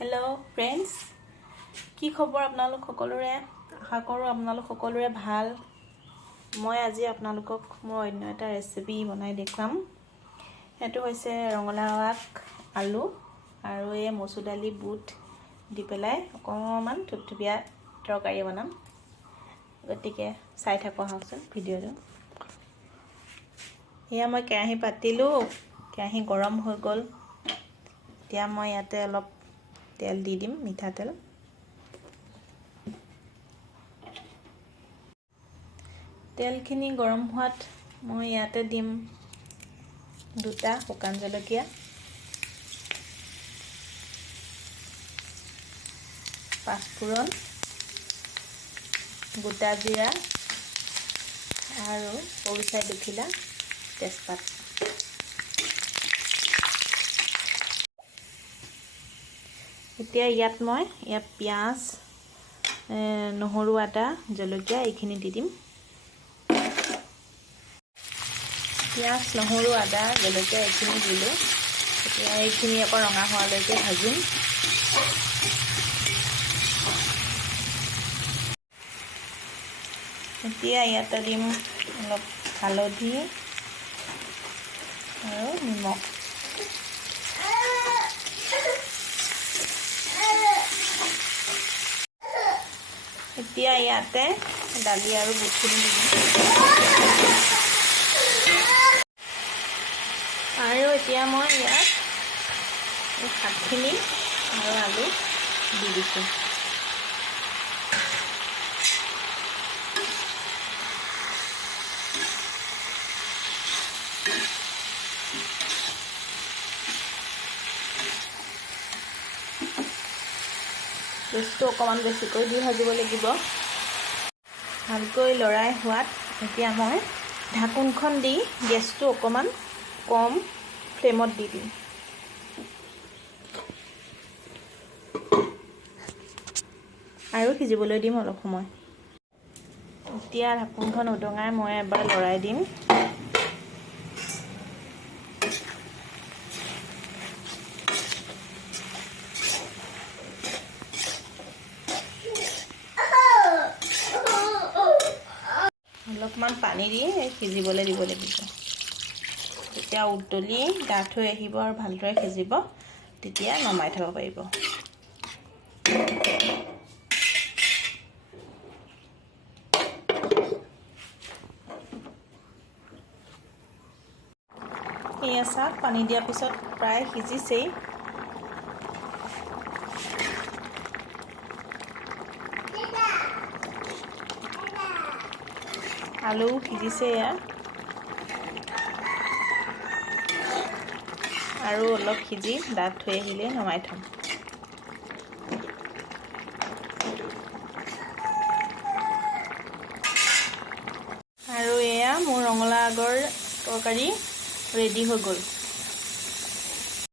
hello friends কি খবৰ আপোনালোক সকলোৰে আশা কৰো আপোনালোক সকলোৰে ভাল মই আজি আপোনালোকক মোৰ অন্য এটা ৰেচিপি বনাই দেখাম এটো হৈছে ৰঙালাও আগ আলু আৰু এই মসুৰ দালি বুট দি পেলাই অকমান থুপথুপিয়া তৰকাৰী বনাম গতিকে চাই থাকক হাউচন ভিডিওটো ইয়া মই কেৰাহী পাতিলো কেৰাহী গৰম হৈ গল এতিয়া মই ইয়াতে অলপ তেল দি দিম মিঠা তেল তেলখিনি গৰম হোৱাত মই ইয়াতে দিম দুটা শুকান জলকীয়া পাঁচফোৰণ গোটা জিৰা আৰু সৰুচাই দুখিলা তেজপাত এতিয়া ইয়াত মই পিয়াজ নহৰু আদা জলকীয়া এইখিনি দি দিম পিয়াজ নহৰু আদা জলকীয়া এইখিনি দিলো এতিয়া এইখিনি আকৌ ৰঙা হোৱালৈকে ভাজিম এতিয়া ইয়াত দিম অলপ হালধি আৰু নিমখ এতিয়া ইয়াতে দালি আৰু বুটখিনি দি দিম আৰু এতিয়া মই ইয়াত শাকখিনি আৰু আলু দি দিছোঁ গেছটো অকমান বেছিকৈ দি ভাজিব লাগিব ভালকৈ লৰাই হোৱাত এতিয়া মই ঢাকনখন দি গেছটো অকমান কম ফ্লেমত দি দিম আৰু সিজিবলৈ দিম অলপ সময় এতিয়া ঢাকনখন উদঙাই মই এবাৰ লৰাই দিম অলপমান পানী দি সিজিবলৈ দিব লাগিব তেতিয়া উতলি ডাঠ হৈ আহিব আৰু ভালদৰে সিজিব তেতিয়া নমাই থব পাৰিব এয়া চাওক পানী দিয়াৰ পিছত প্ৰায় সিজিছেই আলু সিজিছে এয়া আৰু অলপ সিজি ডাঠ হৈ আহিলে নমাই থম আৰু এয়া মোৰ ৰঙালাও আগৰ তৰকাৰী ৰেডি হৈ গ'ল